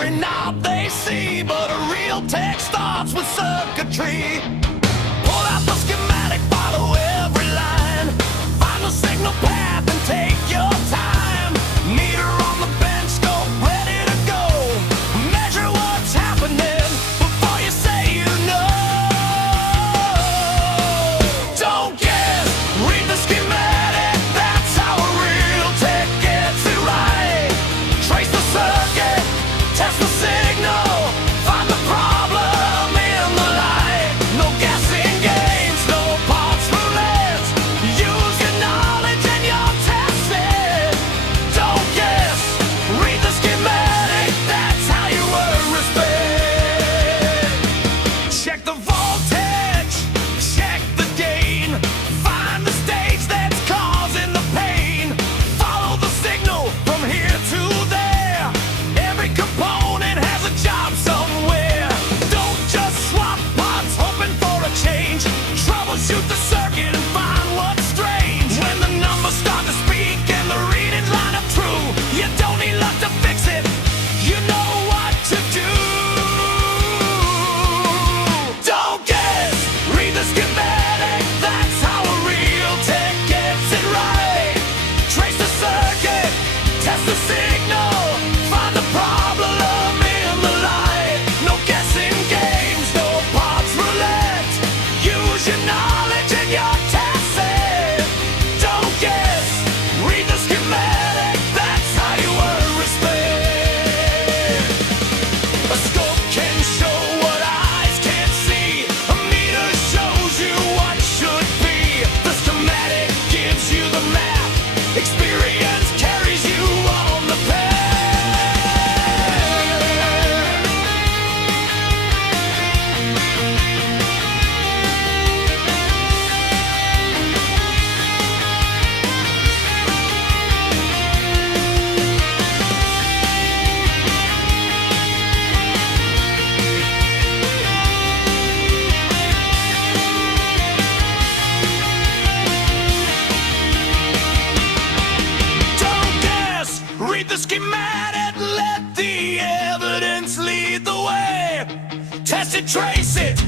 every knob they see, but a real tech starts with circuitry. Pull out the schematic, follow every line, find the signal path and take your time. Meter on the bench, scope ready to go. Measure what's happening before you say you know. Don't guess, read the schematic, that's how a real tech gets it right. Trace the circuit, test the signal, find the problem in the light. No guessing games, no parts roulette. Use your knowledge and your test it. Don't guess, read the schematic, that's how you earn respect. Check the voltage, check the gain, find the stage that's causing the pain. Follow the signal from here to there. Every component has a job somewhere. Don't just swap parts hoping for a change. Troubleshoot the circuit and find what's strange. When the numbers start to speak and the readings line up true, you don't need luck to fix it, you know what to do. Don't guess, read the schematic, that's how a real tech gets it right. Trace the circuit, test the signal, find the problem in the light. No guessing games, no parts roulette. Use your knowledge and your test it. Don't guess, read the schematic, that's how you earn respect. A scope can show what eyes can't see. A meter shows you what should be. The schematic gives you the map. Experience carries you on the path. Don't guess, read the schematic, let the evidence lead the way. Test it, trace it,